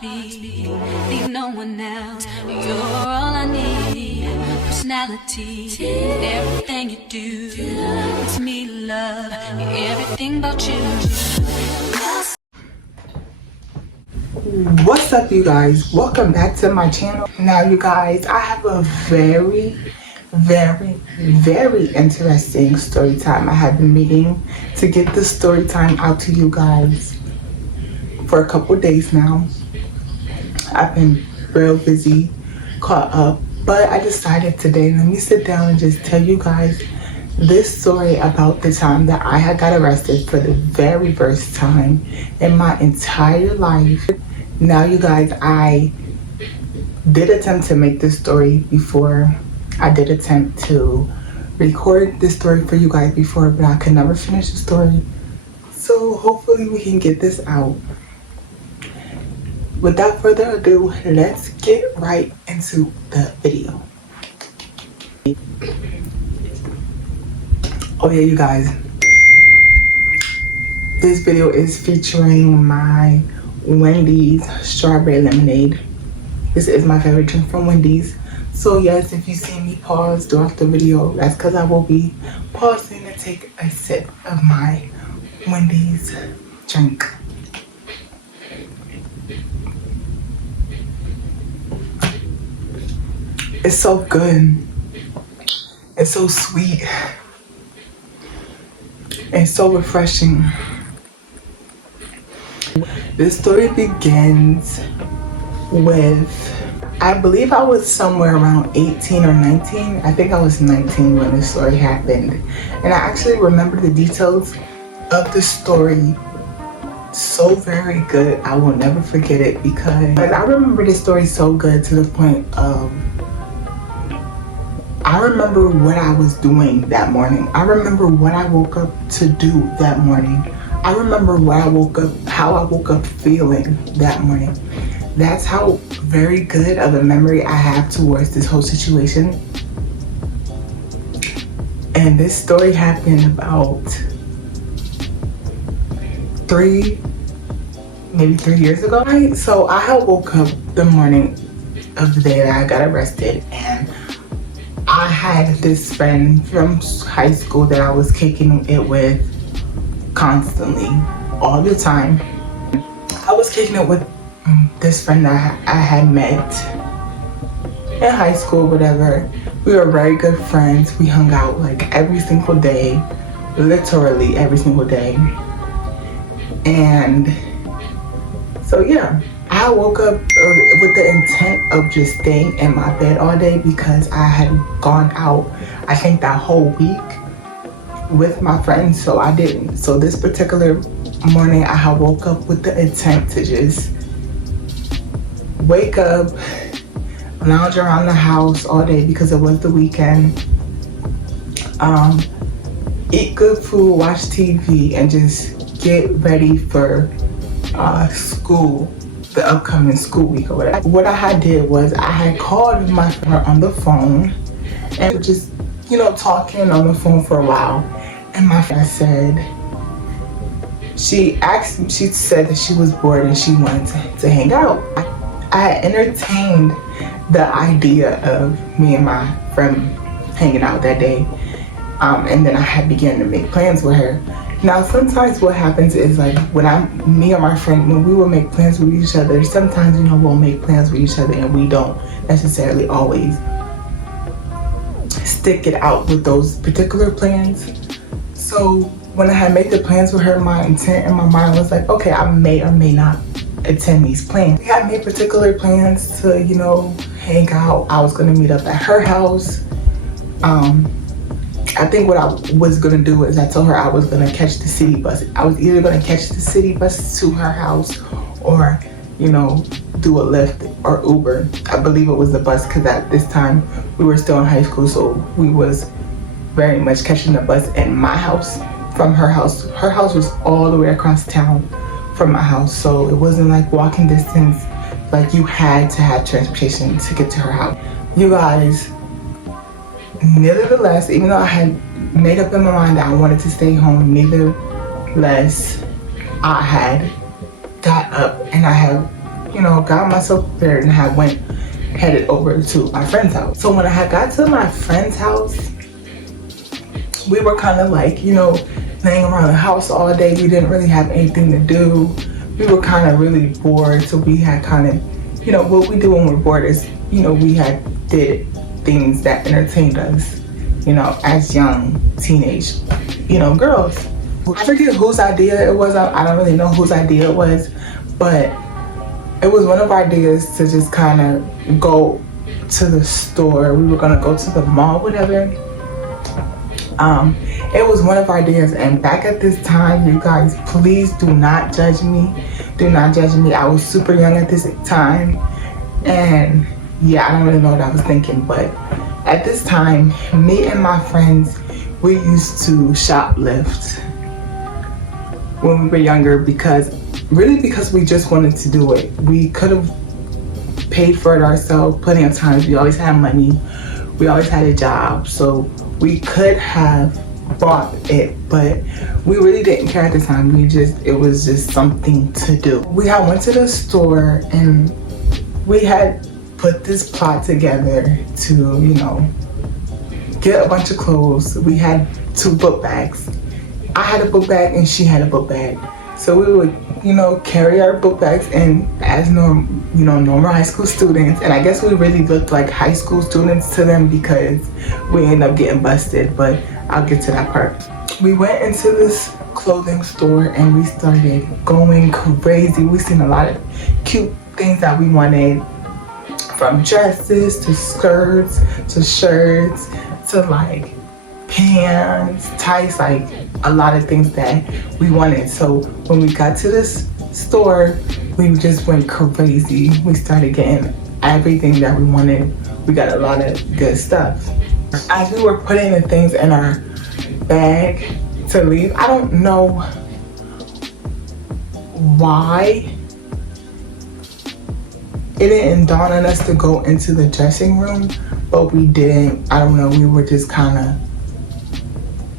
heartbeat, leave no one else. You're all I need. Personality, everything you do makes me love everything about you. What's up, you guys? Welcome back to my channel. Now, you guys, I have a very interesting story time. I have been meaning to get the story time out to you guys for a couple days now. I've been real busy, caught up, but I decided today, let me sit down and just tell you guys this story about the time that I had got arrested for the very first time in my entire life. Now, you guys, I did attempt to make this story before. I did attempt to record this story for you guys before, but I could never finish the story. So hopefully we can get this out. Without further ado, let's get right into the video. Oh yeah, you guys. This video is featuring my Wendy's strawberry lemonade. This is my favorite drink from Wendy's. So yes, if you see me pause throughout the video, that's because I will be pausing to take a sip of my Wendy's drink. It's so good. It's so sweet. It's so refreshing. This story begins with, I believe I was somewhere around 18 or 19. I think I was 19 when this story happened. And I actually remember the details of the story so very good. I will never forget it because I remember this story so good to the point of, I remember what I was doing that morning. I remember what I woke up to do that morning. I remember how I woke up feeling that morning. That's how very good of a memory I have towards this whole situation. And this story happened about maybe 3 years ago. Right? So I had woke up the morning of the day that I got arrested, and I had this friend from high school that I was kicking it with constantly, all the time. I was kicking it with this friend that I had met in high school, whatever. We were very good friends. We hung out like every single day, literally every single day. And so yeah, I woke up with the intent of just staying in my bed all day because I had gone out, I think, that whole week with my friends, so I didn't. So this particular morning, I had woke up with the intent to just wake up, lounge around the house all day because it was the weekend, eat good food, watch TV, and just get ready for school, the upcoming school week or whatever. What I did was I had called my friend on the phone and just, talking on the phone for a while. And my friend said, she said that she was bored and she wanted to hang out. I entertained the idea of me and my friend hanging out that day. And then I had begun to make plans with her. Now, sometimes what happens is, like, me and my friend, when we will make plans with each other, sometimes, we'll make plans with each other and we don't necessarily always stick it out with those particular plans. So when I had made the plans with her, my intent in my mind was like, okay, I may or may not attend these plans. We had made particular plans to, hang out. I was gonna meet up at her house. I think what I was gonna do is I told her I was gonna catch the city bus. I was either gonna catch the city bus to her house or, do a Lyft or Uber. I believe it was the bus because at this time we were still in high school, so we was very much catching the bus in my house from her house. Her house was all the way across town from my house, so it wasn't like walking distance, like you had to have transportation to get to her house. You guys, nevertheless, even though I had made up in my mind that I wanted to stay home, nevertheless, I had got up and I had got myself prepared and I headed over to my friend's house. So when I had got to my friend's house, we were kind of like, laying around the house all day. We didn't really have anything to do. We were kind of really bored. So we had kind of, what we do when we're bored is, we had did things that entertained us, as young teenage, girls. I forget whose idea it was. I don't really know whose idea it was, but it was one of our ideas to just kind of go to the store. We were gonna go to the mall, whatever. It was one of our ideas, and back at this time, you guys, please do not judge me. Do not judge me. I was super young at this time, and yeah, I don't really know what I was thinking, but at this time, me and my friends, we used to shoplift when we were younger because we just wanted to do it. We could have paid for it ourselves plenty of times. We always had money. We always had a job, so we could have bought it, but we really didn't care at the time. It was just something to do. We had went to the store and we had put this plot together to, get a bunch of clothes. We had 2 book bags. I had a book bag and she had a book bag. So we would, carry our book bags in as normal high school students. And I guess we really looked like high school students to them because we ended up getting busted, but I'll get to that part. We went into this clothing store and we started going crazy. We seen a lot of cute things that we wanted, from dresses to skirts to shirts to like pants, tights, like a lot of things that we wanted. So when we got to this store, we just went crazy. We started getting everything that we wanted. We got a lot of good stuff. As we were putting the things in our bag to leave, I don't know why it didn't dawn on us to go into the dressing room, but we didn't. I don't know, we were just kind of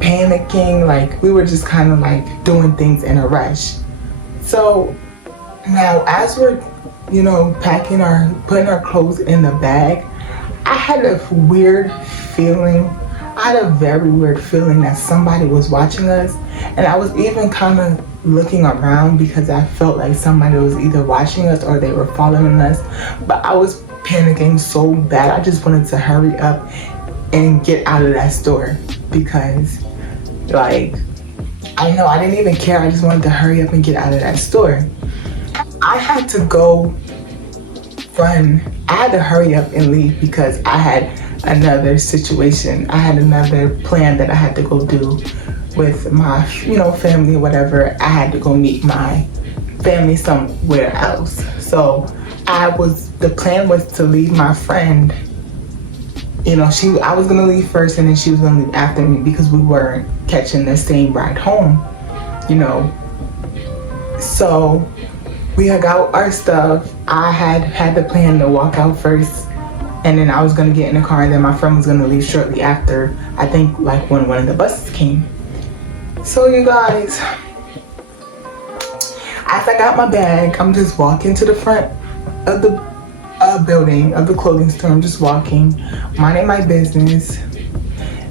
panicking, like we were just kind of like doing things in a rush. So now as we're, putting our clothes in the bag, I had a weird feeling. I had a very weird feeling that somebody was watching us, and I was even kind of looking around because I felt like somebody was either watching us or they were following us. But I was panicking so bad. I just wanted to hurry up and get out of that store because, like, I know I didn't even care. I just wanted to hurry up and get out of that store. I had to go run. I had to hurry up and leave because I had another situation. I had another plan that I had to go do with my, family or whatever. I had to go meet my family somewhere else. So the plan was to leave my friend. I was gonna leave first and then she was gonna leave after me because we weren't catching the same ride home, So we had got our stuff. I had the plan to walk out first, and then I was gonna get in the car, and then my friend was gonna leave shortly after, I think like when one of the buses came. So you guys, as I got my bag, I'm just walking to the front of the building, of the clothing store. I'm just walking, minding my business,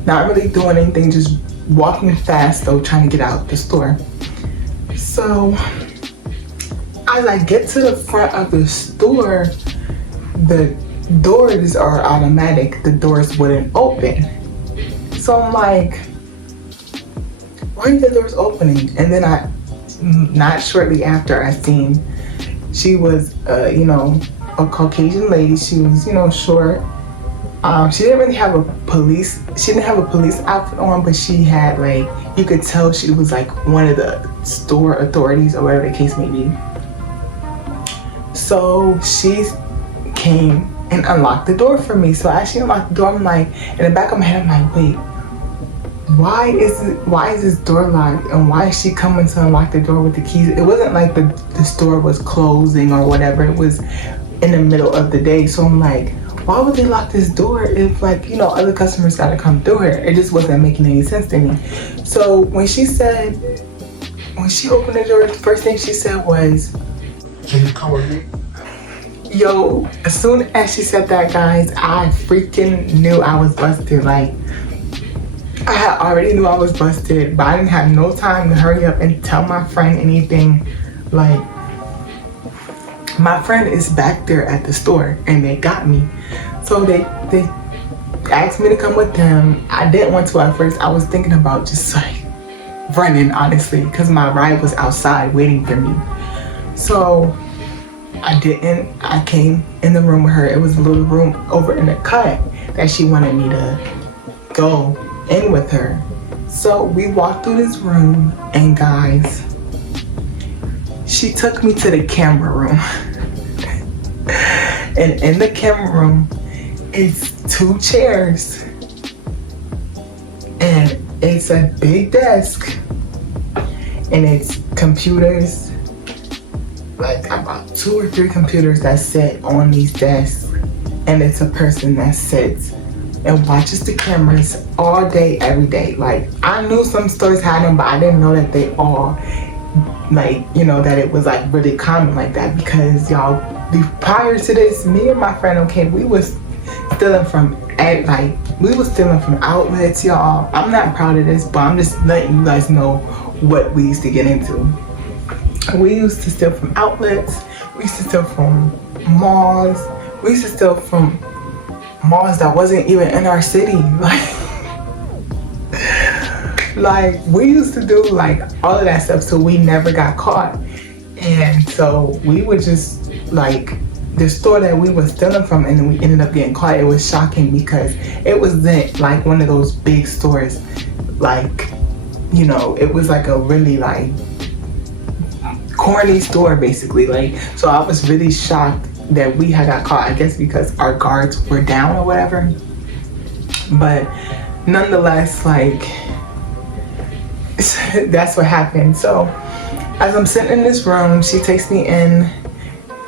not really doing anything, just walking fast though, trying to get out the store. So as I get to the front of the store, the doors are automatic. The doors wouldn't open. So I'm like, why are the doors opening? And then not shortly after, I seen she was, a Caucasian lady. She was, short. She didn't really have a police outfit on, but she had you could tell she was one of the store authorities or whatever the case may be. So she came and unlocked the door for me. So as she unlocked the door, I'm like, in the back of my head, I'm like, wait, why is this door locked, and why is she coming to unlock the door with the keys? It wasn't like the store was closing or whatever. It was in the middle of the day. So I'm like, why would they lock this door if other customers gotta come through here? It just wasn't making any sense to me. So when she opened the door, the first thing she said was, "Can you come with me?" Yo, as soon as she said that, guys, I freaking knew I was busted. Like, I had already knew I was busted, but I didn't have no time to hurry up and tell my friend anything. Like, my friend is back there at the store and they got me. So they asked me to come with them. I didn't want to at first. I was thinking about just like running, honestly, because my ride was outside waiting for me. So I didn't. I came in the room with her. It was a little room over in the cut that she wanted me to go in with her. So we walked through this room, and guys, she took me to the camera room. And in the camera room is 2 chairs. And it's a big desk. And it's computers, like about 2 or 3 computers that sit on these desks. And it's a person that sits and watches the cameras all day, every day. Like, I knew some stores had them, but I didn't know that they all, like, you know, that it was like really common like that. Because y'all, prior to this, me and my friend, okay, we was stealing from outlets, y'all. I'm not proud of this, but I'm just letting you guys know what we used to get into. We used to steal from outlets. We used to steal from malls. We used to steal from malls that wasn't even in our city. Like we used to do like all of that stuff, so we never got caught. And so we would just, like, the store that we were stealing from and then we ended up getting caught, it was shocking because it wasn't like one of those big stores. Like, you know, it was like a really like corny store basically. Like, so I was really shocked that we had got caught, I guess because our guards were down or whatever. But nonetheless, like, that's what happened. So as I'm sitting in this room, she takes me in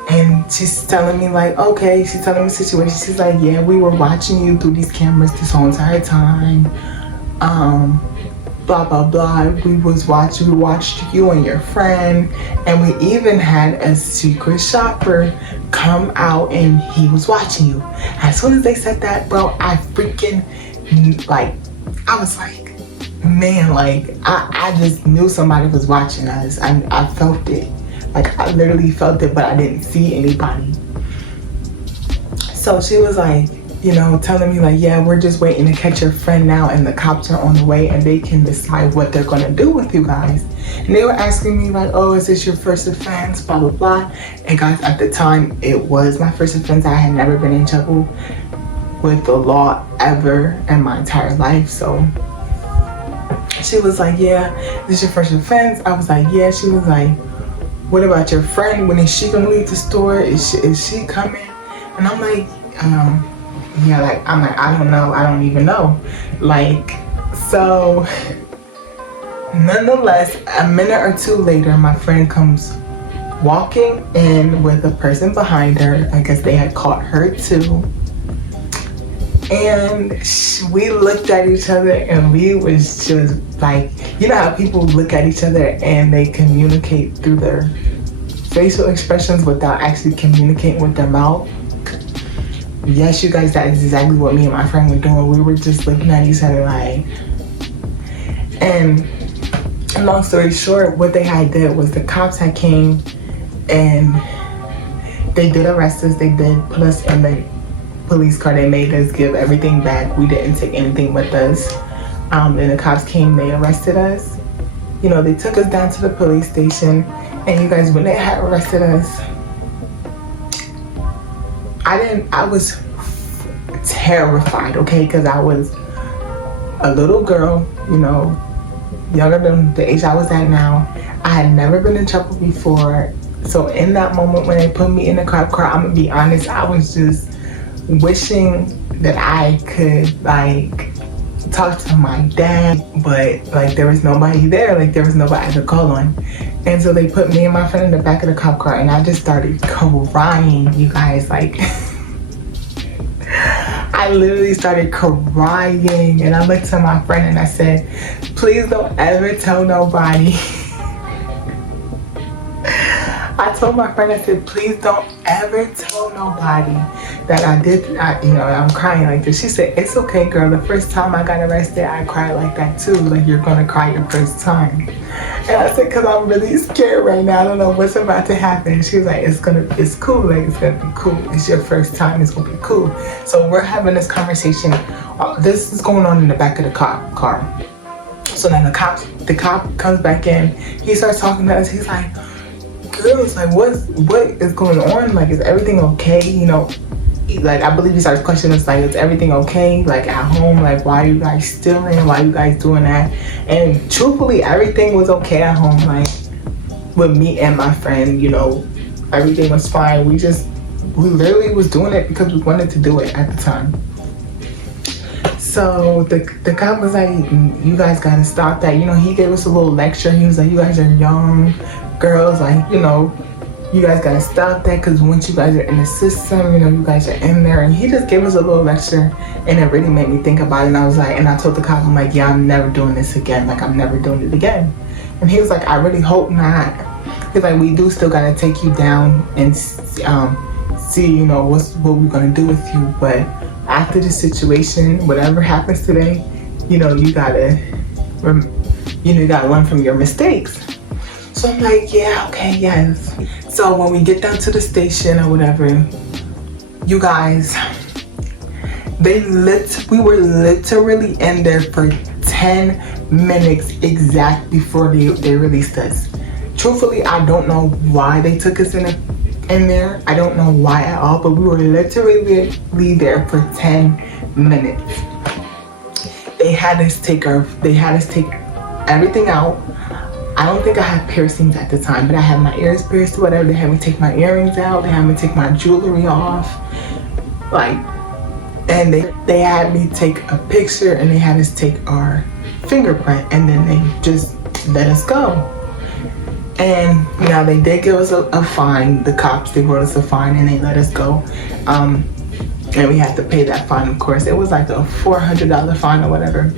and she's telling me like, okay, she's telling me the situation. She's like, yeah, we were watching you through these cameras this whole entire time. Blah, blah, blah. We watched you and your friend. And we even had a secret shopper come out and he was watching you. As soon as they said that, bro, I freaking, like, I was like, man, like, I just knew somebody was watching us. I felt it. Like, I literally felt it, but I didn't see anybody. So she was like, you know, telling me like, yeah, we're just waiting to catch your friend now and the cops are on the way and they can decide what they're gonna do with you guys. And they were asking me like, oh, is this your first offense, blah, blah, blah. And guys, at the time, it was my first offense. I had never been in trouble with the law ever in my entire life. So she was like, yeah, this is your first offense? I was like, yeah. She was like, what about your friend? When is she gonna leave the store? Is she coming? And I'm like, yeah, like, I'm like, I don't know. I don't even know. Like, so nonetheless, a minute or two later, my friend comes walking in with a person behind her. I guess they had caught her too. And we looked at each other and we was just like, you know how people look at each other and they communicate through their facial expressions without actually communicating with their mouth? Yes, you guys, that is exactly what me and my friend were doing. We were just looking at each other like, and long story short, what they had did was the cops had came and they did arrest us. They did put us in the police car. They made us give everything back. We didn't take anything with us. And the cops came, they arrested us. You know, they took us down to the police station. And you guys, when they had arrested us, I was terrified, okay? Because I was a little girl, you know, younger than the age I was at now. I had never been in trouble before. So in that moment when they put me in the cop car, I'm gonna be honest, I was just wishing that I could like talk to my dad, but like there was nobody there, like there was nobody I could call on. And so they put me and my friend in the back of the cop car and I just started crying, you guys, like I literally started crying and I looked to my friend and I said, please don't ever tell nobody. I told my friend, I said, please don't ever tell nobody that I did, you know, I'm crying like this. She said, it's okay, girl. The first time I got arrested, I cried like that too. Like, you're gonna cry the first time. And I said, cause I'm really scared right now. I don't know what's about to happen. She was like, it's cool. Like, it's gonna be cool. It's your first time. It's gonna be cool. So we're having this conversation. This is going on in the back of the car. So then the cop comes back in. He starts talking to us. He's like, girls, like, what is going on? Like, is everything okay? You know, like, I believe he starts questioning us, like, is everything okay? Like, at home, like, why are you guys stealing? Why are you guys doing that? And truthfully, everything was okay at home. Like, with me and my friend, you know, everything was fine. We literally was doing it because we wanted to do it at the time. So the cop was like, you guys gotta stop that. You know, he gave us a little lecture. He was like, you guys are young girls, like, you know, you guys gotta stop that, because once you guys are in the system, you know, you guys are in there. And he just gave us a little lecture, and it really made me think about it. And I was like, and I told the cop, I'm like, yeah, I'm never doing this again. Like, I'm never doing it again. And he was like, I really hope not. He's like, we do still gotta take you down and see, you know, what we're gonna do with you. But after the situation, whatever happens today, you know, you gotta learn from your mistakes. So I'm like, yeah, okay, yes. So when we get down to the station or whatever, you guys, we were literally in there for 10 minutes exact before they released us. Truthfully, I don't know why they took us in there. I don't know why at all, but we were literally there for 10 minutes. They had us take everything out. I don't think I had piercings at the time, but I had my ears pierced or whatever. They had me take my earrings out. They had me take my jewelry off. Like, and they had me take a picture, and they had us take our fingerprint, and then they just let us go. And now they did give us a fine. The cops, they wrote us a fine, and they let us go. And we had to pay that fine, of course. It was like a $400 fine or whatever.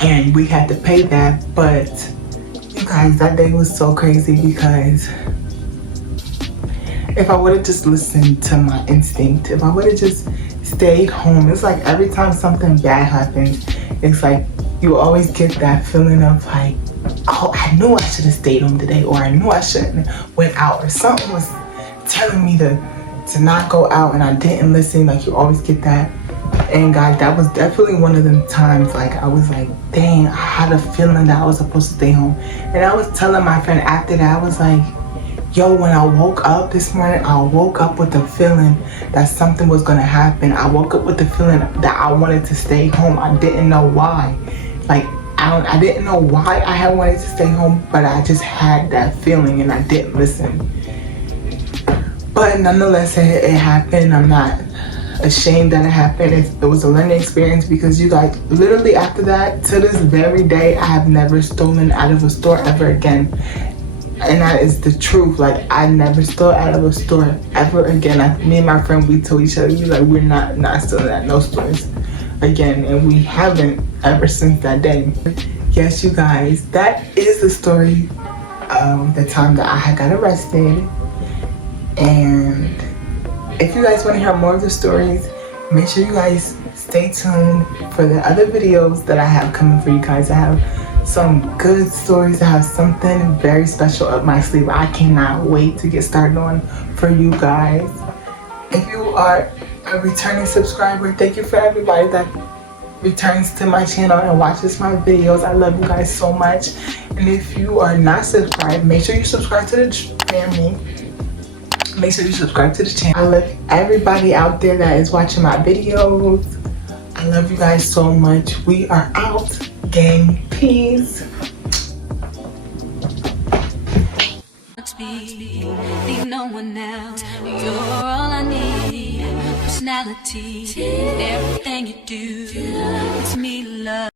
And we had to pay that, but you guys, that day was so crazy, because if I would have just listened to my instinct, if I would have just stayed home, it's like every time something bad happens, it's like you always get that feeling of like, oh, I knew I should have stayed home today, or I knew I shouldn't went out, or something was telling me to not go out, and I didn't listen. Like, you always get that. And guys, that was definitely one of them times, like, I was like, dang, I had a feeling that I was supposed to stay home. And I was telling my friend after that, I was like, yo, when I woke up this morning, I woke up with the feeling that something was gonna happen. I woke up with the feeling that I wanted to stay home. I didn't know why. Like, I didn't know why I had wanted to stay home, but I just had that feeling, and I didn't listen. But nonetheless, it happened. I'm not ashamed that it happened. It was a learning experience, because you guys, literally after that, to this very day, I have never stolen out of a store ever again. And that is the truth. Like, I never stole out of a store ever again. Me and my friend, we told each other, we're not stealing at no stores again, and we haven't ever since that day. Yes, you guys, that is the story of the time that I got arrested. And if you guys want to hear more of the stories, make sure you guys stay tuned for the other videos that I have coming for you guys. I have some good stories. I have something very special up my sleeve. I cannot wait to get started on for you guys. If you are a returning subscriber, thank you for everybody that returns to my channel and watches my videos. I love you guys so much. And if you are not subscribed, make sure you subscribe to the family. Make sure you subscribe to the channel. I love everybody out there that is watching my videos. I love you guys so much. We are out, gang. Peace. Leave no one else. You're all I need. Personality, everything you do, it's me love.